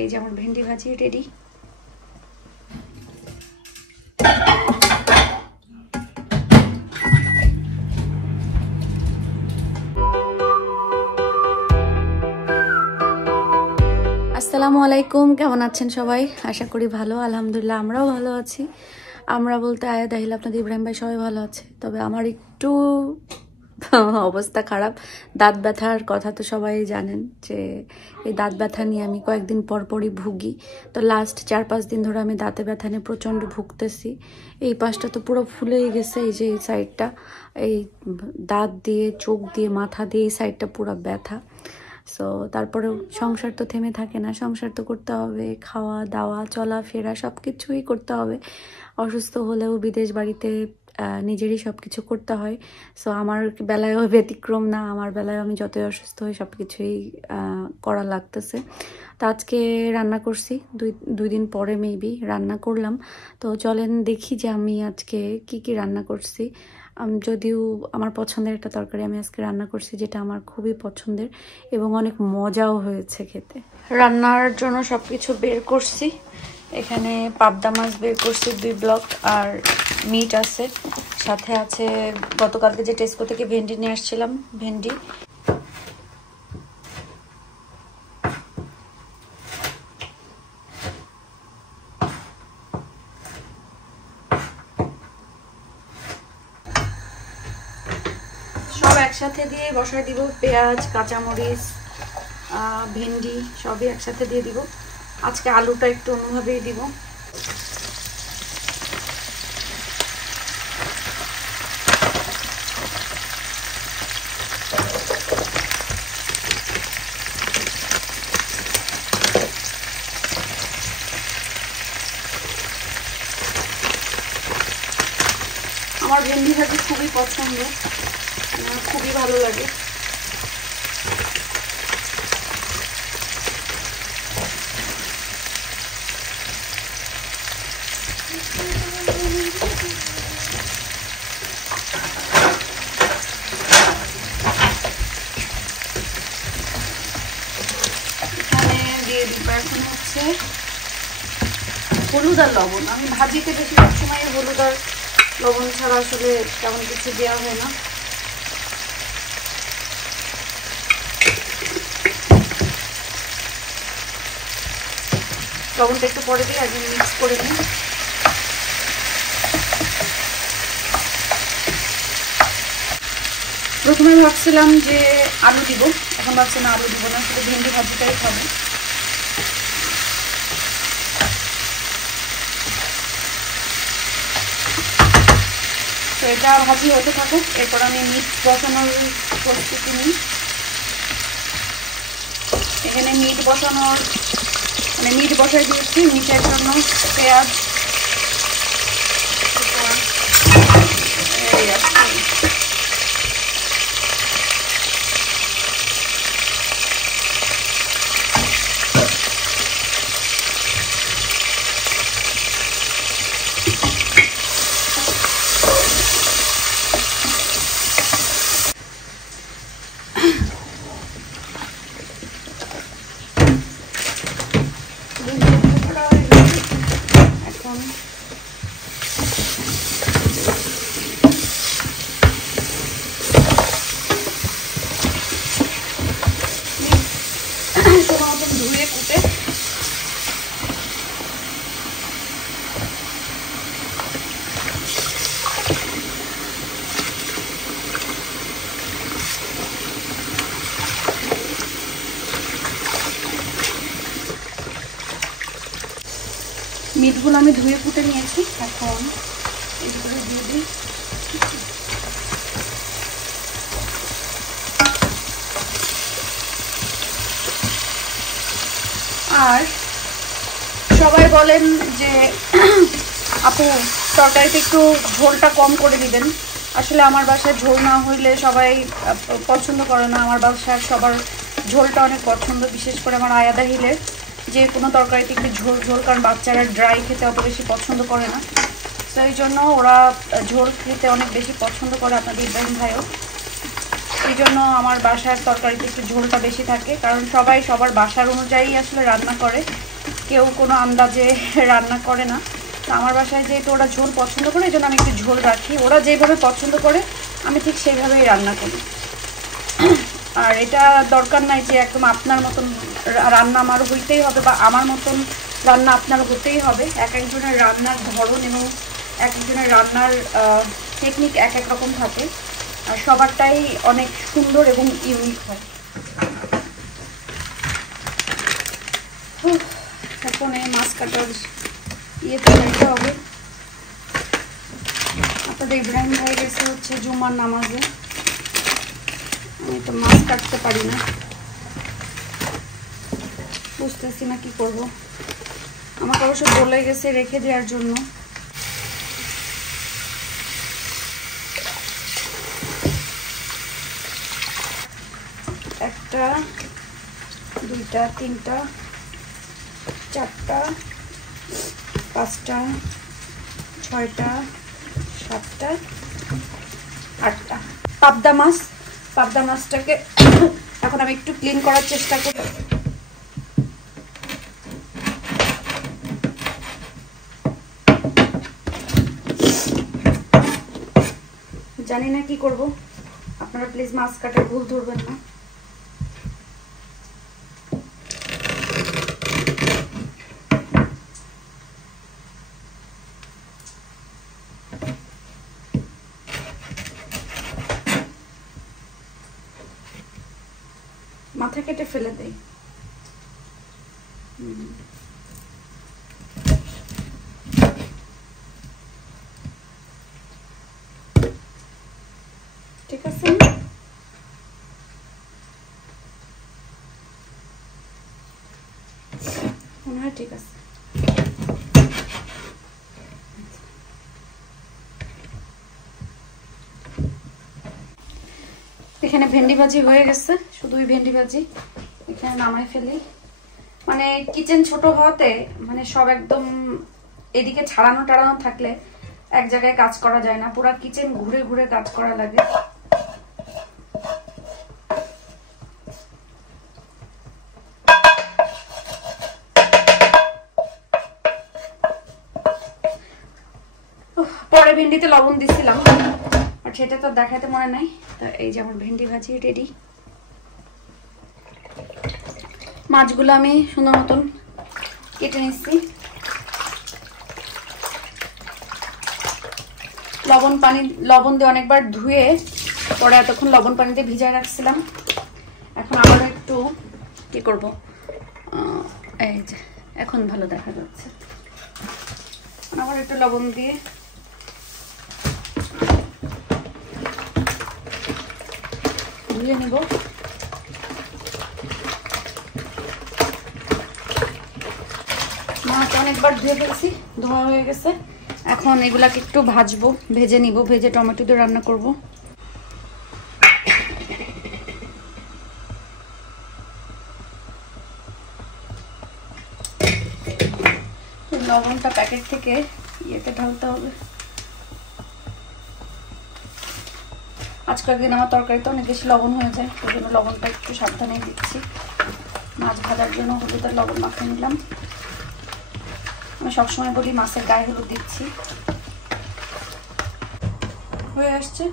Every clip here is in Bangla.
এই যে আমার ভেন্ডি ভাজি রেডি। আসসালামু আলাইকুম, কেমন আছেন সবাই? আশা করি ভালো, আলহামদুলিল্লাহ আমরাও ভালো আছি। আমরা বলতে আয়া দাহিল আপনাদের ইব্রাহিম ভাই সবাই ভালো আছে, তবে আমার একটু অবস্থা খারাপ। দাঁত ব্যথার কথা তো সবাই জানেন যে এই দাঁত ব্যথা নিয়ে আমি কয়েকদিন পরপরই ভুগি। তো লাস্ট 4-5 দিন ধরে আমি দাঁতে ব্যথা নিয়ে প্রচণ্ড ভুগতেছি। এই পাশটা তো পুরো ফুলেই গেছে, এই যে এই সাইডটা, এই দাঁত দিয়ে, চোখ দিয়ে, মাথা দিয়ে এই সাইডটা পুরো ব্যথা। সো তারপরেও সংসার তো থেমে থাকে না, সংসার তো করতে হবে, খাওয়া দাওয়া চলাফেরা সব কিছুই করতে হবে। অসুস্থ হলেও বিদেশ বাড়িতে নিজেরই সব কিছু করতে হয়। সো আমার বেলায়ও ব্যতিক্রম না, আমার বেলায় আমি যতই অসুস্থ হই সব কিছুই করা লাগতেছে। তো আজকে রান্না করছি, দুই দিন পরে মেবি রান্না করলাম। তো চলেন দেখি যে আমি আজকে কি কি রান্না করছি। যদিও আমার পছন্দের একটা তরকারি আমি আজকে রান্না করছি, যেটা আমার খুবই পছন্দের এবং অনেক মজাও হয়েছে খেতে। রান্নার জন্য সব কিছু বের করছি। এখানে পাবদা মাছ বের করছি 2 ব্লক, আর মিট আছে, সাথে আছে গতকালকে যে টেস্কো থেকে ভেন্ডি নিয়ে আসছিলাম, ভেন্ডি। সব একসাথে দিয়ে বসায় দিব, পেঁয়াজ, কাঁচামরিচ, ভেন্ডি সবই একসাথে দিয়ে দিব। আজকে আলুটা একটু অন্যভাবেই দিব। আমার ভেন্ডি ভাজি খুবই পছন্দ, আমার খুবই ভালো লাগে। এখানে দিয়ে দিব এখন হচ্ছে হলুদ আর লবণ। আমি ভাজিতে বেশিরভাগ সময় হলুদ আর লবণ ছাড়া আসলে তেমন কিছু দেওয়া হয় না। লবণটা একটু পরে দিয়ে আগে মিক্স করে নিই। প্রথমে ভাবছিলাম যে আলু দিব, এখন ভাবছি না আলু দিব না, শুধু ভেন্ডি ভাজিটাই খাবো। তো এটা ভাজি হতে থাকুক, এরপর আমি মিট বসানোর প্রস্তুতি নিই। এখানে মিট বসানোর মিট বসাই দিয়েছি। মিটের জন্য পেঁয়াজ, ধুয়ে কুটে মিটগুলো আমি ধুয়ে কুটে নিয়েছি। এখন এগুলো দিয়ে দিই। আর সবাই বলেন যে আপু তরকারিতে একটু ঝোলটা কম করে দিবেন। আসলে আমার বাসায় ঝোল না হইলে সবাই পছন্দ করে না। আমার বাসার সবার ঝোলটা অনেক পছন্দ, বিশেষ করে আমার আয়া দাহিলের যে কোনো তরকারিতে একটু ঝোল ঝোল, কারণ বাচ্চারা ড্রাই খেতে অত বেশি পছন্দ করে না। তো এই জন্য ওরা ঝোল খেতে অনেক বেশি পছন্দ করে, আপনাদের ইব্রাহিম ভাইও। এই জন্য আমার বাসার তরকারিতে একটু ঝোলটা বেশি থাকে, কারণ সবাই সবার বাসার অনুযায়ী আসলে রান্না করে। কেউ কোনো আন্দাজে রান্না করে না। তো আমার বাসায় যেহেতু ওরা ঝোল পছন্দ করে, এই জন্য আমি একটু ঝোল রাখি। ওরা যেভাবে পছন্দ করে আমি ঠিক সেইভাবেই রান্না করি। আর এটা দরকার নাই যে একদম আপনার মতন রান্না আমার হইতেই হবে বা আমার মতন রান্না আপনার হতেই হবে। এক একজনের রান্নার ধরন এবং এক একজনের রান্নার টেকনিক এক এক রকম থাকে, আর সবারটাই অনেক সুন্দর এবং ইউনিক হয়। এখন এই মাছ কাটার ইয়েতে যাইতে হবে। আপনাদের ইব্রাহিম ভাই গেছে হচ্ছে জুমার নামাজে, আমি তো মাছ কাটতে পারি না, বুঝতেছি না কি করব। আমাকে অবশ্য বলে গেছে রেখে দেওয়ার জন্য। একটা, দুইটা, তিনটা, চারটা, পাঁচটা, ছয়টা, সাতটা, আটটা পাবদা মাছ। পাবদা মাছটাকে এখন আমি একটু ক্লিন করার চেষ্টা করি। জানি না কি করব, আপনারা প্লিজ মাছ কাটার ভুল ধরবেন না। মাথা কেটে ফেলে দেই। ঠিক আছে, মনে হয় ঠিক আছে। এখানে ভেন্ডি ভাজি হয়ে গেছে, শুধুই ভেন্ডি ভাজি এখানে নামাই ফেলি। মানে কিচেন ছোট হওয়াতে মানে সব একদম এদিকে ছাড়ানো টাড়ানো থাকলে এক জায়গায় কাজ করা যায় না, পুরো কিচেন ঘুরে ঘুরে কাজ করা লাগে। পরে ভেন্ডিতে লবণ দিছিলাম, আর সেটা তো দেখাতে মনে নাই। তো এই যে আমার ভেন্ডি ভাজি রেডি। মাছগুলো আমি সুন্দর মতন কেটে নিচ্ছি। লবণ দিয়ে অনেকবার ধুয়ে পরে এতক্ষণ লবণ পানিতে ভিজায় রাখছিলাম। এখন আবার একটু কি করব, এই যে এখন ভালো দেখা যাচ্ছে। আবার একটু লবণ দিয়ে ধুয়ে নিব। মাছ অনেকবার ধুয়ে ফেলছি, ধোয়া হয়ে গেছে। এখন এগুলাকে একটু ভাজবো, ভেজে নিব, ভেজে টমেটো দিয়ে রান্না করব। লবণটা প্যাকেট থেকে ইয়েতে ঢালতে হবে। আজকের দিন আমার তরকারিতে অনেক বেশি লবণ হয়ে যায়, ওই জন্য লবণটা একটু সাবধানে দিচ্ছি। মাছ ভাজার জন্য হলুদের লবণ মাখিয়ে নিলাম। আমি সবসময় বলি মাছের গায়ে হলুদ দিচ্ছি। হয়ে আসছে।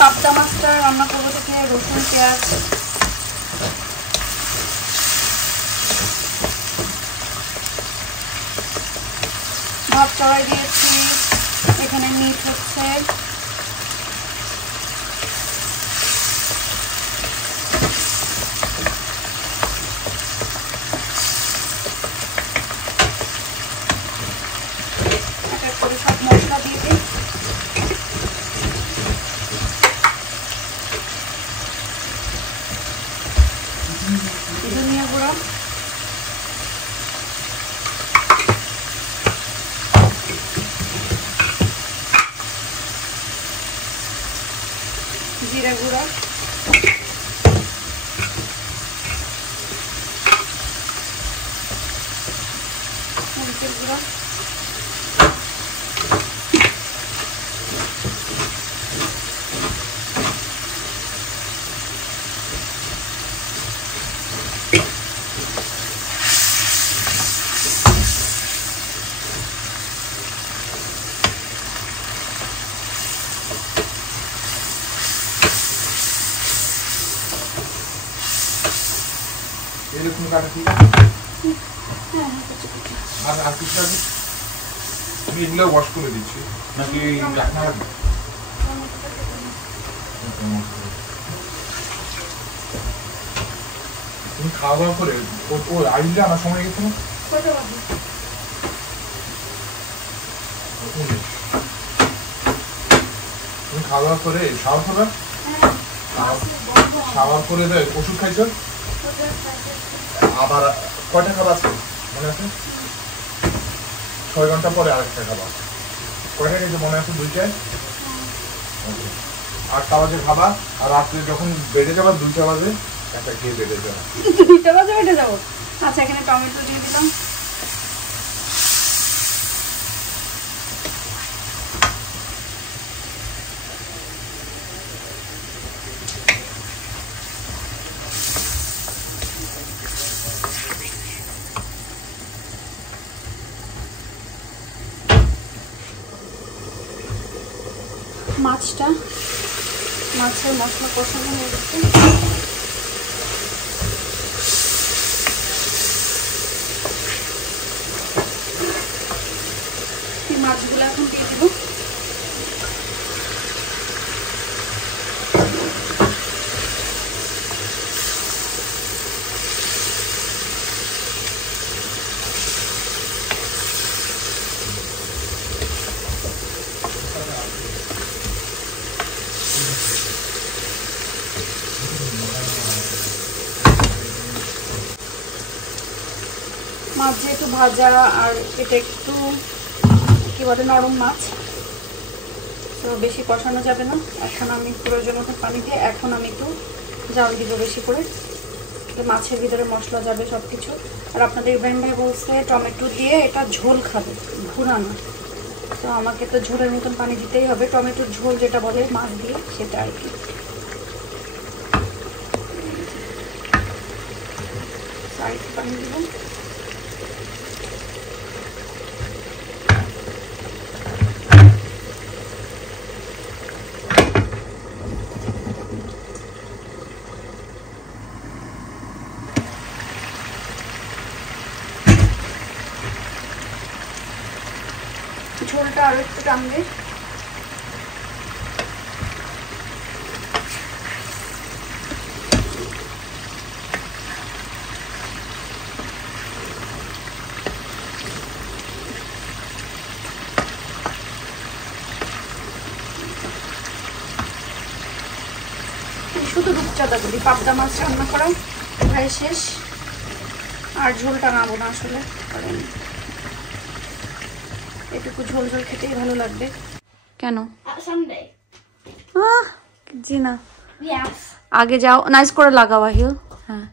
পাবদা মাছটা রান্না করবো থেকে রসুন পেঁয়াজ ভাত চড়াই দিয়েছি, মিনিট হচ্ছে। করে সব মশলা দিয়ে দিই। ধনিয়া গুঁড়ো, জিরা গুঁড়ো, মরিচের গুঁড়ো, এরকম কাটা ঠিক আর কিছু তুমি এগুলো ওয়াশ করে দিচ্ছি নাকি রাখনা লাগবে? তুমি খাওয়া দাওয়া করে ও আইলে আমার সময় গেছে না? তুমি খাওয়া দাওয়া করে শাওয়ার করবে? শাওয়ার করে দেয় ওষুধ খাইছো? আবার কয়টা খাবার আছে মনে আছে? 6 ঘন্টা পরে আরেকটা খাবার। কয়টা খেয়েছো মনে আছে? 2টায়। 8টা বাজে খাবা আর রাত্রে যখন বেডে যাবা 2টা বাজে একটা খেয়ে বেডে যাবা। 2টা বাজে বেডে যাবো। আচ্ছা, এখানে টমেটো দিয়ে দিলাম। মাছের মশলা কষানো হয়ে গেছে। এই মাছগুলো এখন দিয়ে দিব। মাছ যেহেতু ভাজা আর এটা একটু কি বলে নরম মাছ, তো বেশি কষানো যাবে না। এখন আমি প্রয়োজন মতো পানি দিয়ে এখন আমি একটু জাল দিব বেশি করে, মাছের ভিতরে মশলা যাবে সব কিছু। আর আপনাদের ইব্রাহিম ভাই বলছে টমেটো দিয়ে এটা ঝোল খাবে, ভুনা না। তো আমাকে তো ঝোলের মতন পানি দিতেই হবে, টমেটোর ঝোল যেটা বলে মাছ দিয়ে সেটা আর কি। পানি দিব। ঝোলটা আরো একটু টানবে। শুধু রূপচাঁদা করি, পাবদা মাছ রান্না করা প্রায় শেষ, আর ঝোল টানাবো না আসলে, কারণ এটুকু ঝোল ঝোল খেতেই ভালো লাগবে। কেন জি না, আগে যাও নাইস করে লাগাও আহিল। হ্যাঁ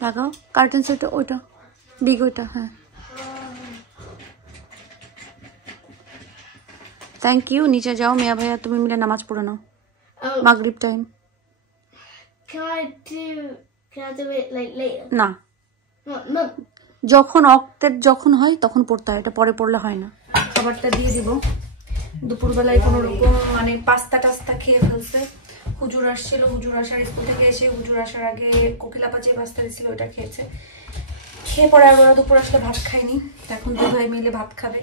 লাগাও কার্টেন সেট, ওইটা বিগ ওইটা। হ্যাঁ থ্যাংক ইউ। নিচে যাও, মিয়া ভাইয়া তুমি মিলে নামাজ পড়ে নাও। মাগরিব টাইম। না, যখন অক্টেট যখন হয় তখন পড়তে হয়, এটা পরে পড়লে হয় না। খাবারটা দিয়ে দিব। দুপুরবেলায় কোনো রকম মানে পাস্তা টাস্তা খেয়ে ফেলছে। হুজুর আসছিল, হুজুর আসার স্কুল থেকে এসে হুজুর আসার আগে কোকিলাপা যে পাস্তা দিয়েছিল ওইটা খেয়েছে। খেয়ে পরে আর ওরা দুপুর আসলে ভাত খায়নি, এখন 2 ভাই মিলে ভাত খাবে।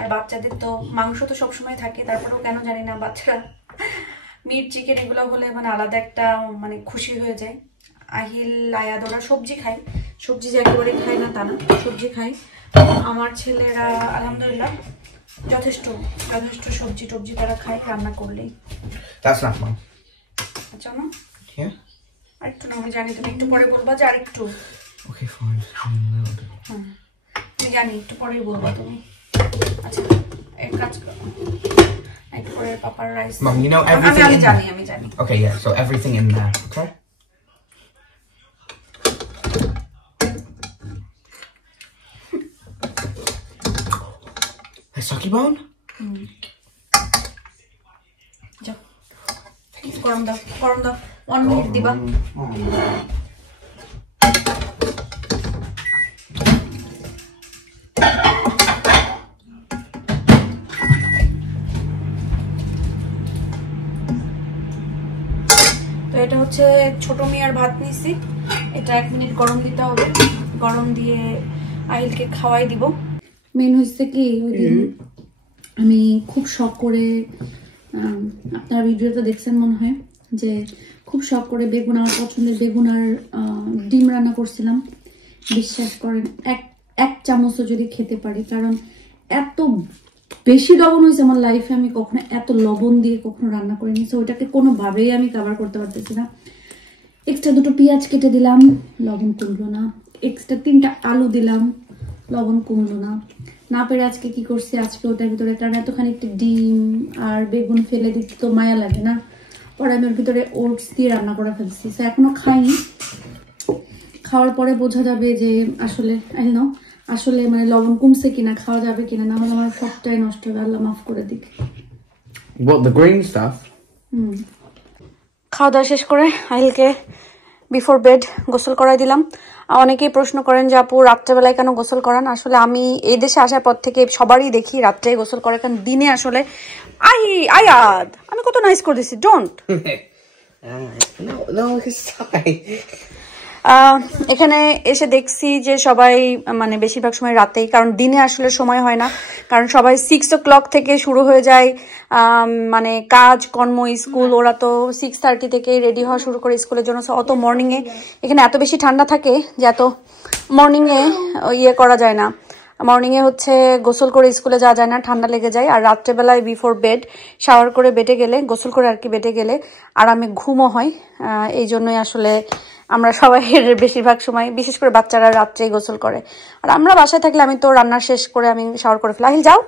আর বাচ্চাদের তো মাংস তো সবসময় থাকে, তারপরেও কেন জানি না বাচ্চারা মিট চিকেন এগুলো হলে মানে আলাদা একটা মানে খুশি হয়ে যায়। আহিল আয়াদ ওরা সবজি খায়, সবজি যে একেবারে খায় না তা না, সবজি খায়। আমার ছেলেরা আলহামদুলিল্লাহ যথেষ্ট যথেষ্ট সবজি টবজি তারা খায় রান্না করলেই। That's enough, Mum. আচ্ছা না Yeah? আরেকটু না, আমি জানি তুমি একটু পরে বলবা যে আরেকটু। Okay, fine. হ্যাঁ আমি জানি একটু পরেই বলবা তুমি। আচ্ছা এক কাজ করো, একটু পরে পাপার rice. Mum, you know everything আমি in জানি there? আমি জানি। Okay, yeah, so everything in there, okay? Hey, Saki bone? যাও গরম দাও গরম দাও, 1 মিনিট দিবা। তো এটা হচ্ছে ছোট মিয়ার ভাত নিছি, এটা 1 মিনিট গরম দিতে হবে, গরম দিয়ে আহিলকে খাওয়াই দিব। মেন হচ্ছে কি ওই দিন আমি খুব শখ করে, আপনার ভিডিওতে দেখছেন মনে হয়, যে খুব শখ করে বেগুন, আমার পছন্দের বেগুন আর ডিম রান্না করছিলাম। বিশ্বাস করেন এক চামচও যদি খেতে পারি, কারণ এত বেশি লবণ হয়েছে আমার লাইফে, আমি কখনো এত লবণ দিয়ে কখনো রান্না করিনি। সো ওইটাকে কোনোভাবেই আমি কভার করতে পারতেছি না। এক্সট্রা 2টো পেঁয়াজ কেটে দিলাম, লবণ কমলো না। এক্সট্রা 3টা আলু দিলাম, লবণ কমলো না। না পেরে আজকে কি করছি, আজকে ওটার ভিতরে, কারণ এতখানি একটা ডিম আর বেগুন ফেলে দিতে তো মায়া লাগে না, পরে আমি ওর ভিতরে ওটস দিয়ে রান্না করে ফেলছি। সো এখনো খাইনি, খাওয়ার পরে বোঝা যাবে যে আসলে আসলে মানে লবণ কমছে কিনা, খাওয়া যাবে কিনা, না হলে আমার সবটাই নষ্ট হবে, আল্লাহ মাফ করে দিক। What, the green stuff? খাওয়া দাওয়া শেষ করে আহিলকে বিফোর বেড গোসল করাই দিলাম। অনেকেই প্রশ্ন করেন যে আপু রাত্রেবেলায় কেন গোসল করান। আসলে আমি এই দেশে আসার পর থেকে সবারই দেখি রাত্রে গোসল করে, কারণ দিনে আসলে আয়াদ আমি কত নাইস করে দিছি, ডোন্ট। No, it's fine. এখানে এসে দেখছি যে সবাই মানে বেশিরভাগ সময় রাতেই, কারণ দিনে আসলে সময় হয় না, কারণ সবাই 6 o'clock থেকে শুরু হয়ে যায় মানে কাজ কর্ম স্কুল, ওরা তো 6:30 থেকে রেডি হওয়া শুরু করে স্কুলের জন্য। অত মর্নিংয়ে এখানে এত বেশি ঠান্ডা থাকে যে এত মর্নিংয়ে ইয়ে করা যায় না, মর্নিংয়ে হচ্ছে গোসল করে স্কুলে যাওয়া যায় না, ঠান্ডা লেগে যায়। আর রাত্রেবেলায় বিফোর বেড শাওয়ার করে বেডে গেলে, গোসল করে আর কি বেডে গেলে আরামে ঘুমও হয়। এই জন্যই আসলে আমরা সবাই বেশিরভাগ সময়, বিশেষ করে বাচ্চারা রাত্রেই গোসল করে। আর আমরা বাসায় থাকলে আমি তো রান্না শেষ করে আমি শাওয়ার করে ফেলি। আহিল যাও,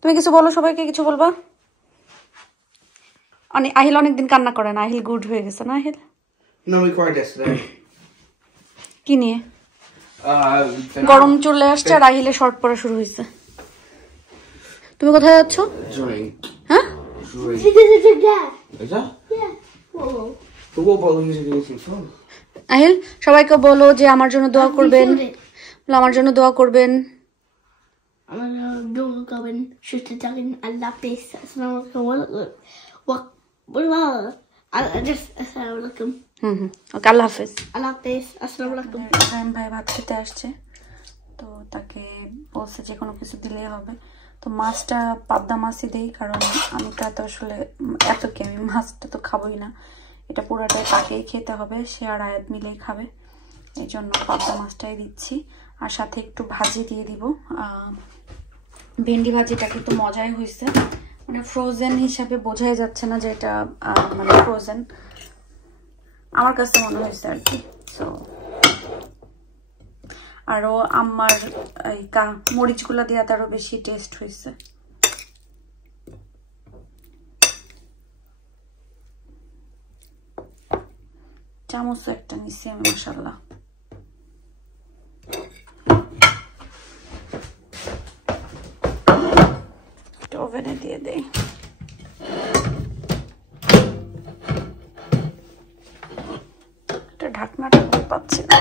তুমি কিছু বলো, সবাইকে কিছু বলবা। আহিল অনেকদিন কান্না করে না, আহিল গুড হয়ে গেছে না Ahil? No, we cried yesterday. কি নিয়ে? গরম চলে আসছে আর আহিলে শর্ট পরা শুরু হয়েছে। তুমি কোথায় যাচ্ছ? Drink. হ্যাঁ Is that? Yeah. But what about the music you're from? Ahil সবাইকে বলো যে আমার জন্য দোয়া করবেন, আমার জন্য দোয়া করবেন। আমার দোয়া করবেন, সুস্থ থাকেন, আল্লাহ হাফেজ, আসসালামু আলাইকুম। ওকে আল্লাহ হাফেজ। আল্লাহ হাফেজ, আসসালামু আলাইকুম। ইব্রাহিম ভাই ভাত খেতে আসছে, তো তাকে বলছে যে কোনো কিছু দিলেই হবে। তো মাছটা পাবদা মাছই দেই, কারণ আমি তো এত আসলে এত কি আমি মাছটা তো খাবোই না, এটা পুরোটাই তাকেই খেতে হবে, সে আর আয়াত মিলেই খাবে, এই জন্য পাবদা মাছটাই দিচ্ছি। আর সাথে একটু ভাজি দিয়ে দিব, ভেন্ডি ভাজিটা কিন্তু মজাই হয়েছে, মানে ফ্রোজেন হিসাবে বোঝাই যাচ্ছে না যে এটা মানে ফ্রোজেন, আমার কাছে মনে হয়েছে আর কি। সো আরো আমার এই মরিচগুলো দিয়ে আরো বেশি টেস্ট হয়েছে। চামচ একটা নিচ্ছি আমি, মাশাআল্লাহ। ওভেনে দিয়ে দেই। ঢাকনাটা পাচ্ছি না।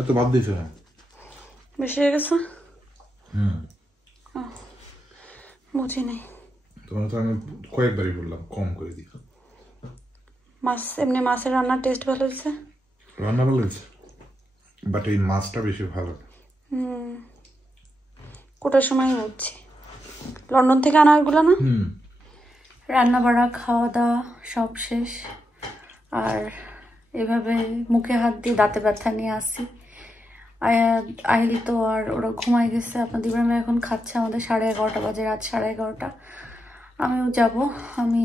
এত বাদ দিয়েছো? হ্যাঁ বেশি হয়ে গেছে, বুঝি নাই। তোমার তো আমি কয়েকবারই বললাম কম করে দিই। মাছ এমনি মাছের রান্নার টেস্ট ভালো হয়েছে? রান্না ভালো হয়েছে, বাট এই মাছটা বেশি ভালো। কোটার সময় হচ্ছে লন্ডন থেকে আনা এগুলো না? রান্না বাড়া খাওয়া দাওয়া সব শেষ, আর এভাবে মুখে হাত দিয়ে দাঁতে ব্যথা নিয়ে আসি। আইলি তো আর ওরা ঘুমাই গেছে। আপনার দিব্রাম এখন খাচ্ছে, আমাদের 11:30 বাজে, রাত 11:30। আমিও যাব, আমি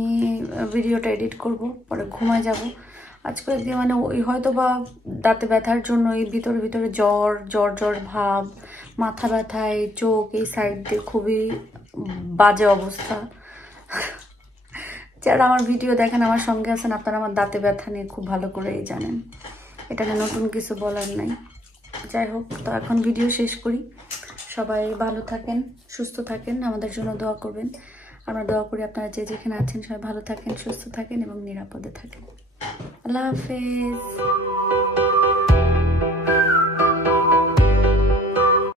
ভিডিওটা এডিট করব, পরে ঘুমায় যাব। আজকে একদিন মানে ওই হয়তো বা দাঁতে ব্যথার জন্য এই ভিতরে ভিতরে জ্বর জ্বর জ্বর ভাব, মাথা ব্যথায় চোখ এই সাইড দিয়ে খুবই বাজে অবস্থা। যারা আমার ভিডিও দেখেন, আমার সঙ্গে আছেন, আপনারা আমার দাঁতে ব্যথা নিয়ে খুব ভালো করেই জানেন, এটা নিয়ে নতুন কিছু বলার নাই। যাই হোক, তো এখন ভিডিও শেষ করি। সবাই ভালো থাকেন, সুস্থ থাকেন, আমাদের জন্য দোয়া করবেন। আমরা দোয়া করি আপনারা যে যেখানে আছেন সবাই ভালো থাকেন, সুস্থ থাকেন এবং নিরাপদে থাকেন। আল্লাহ হাফেজ।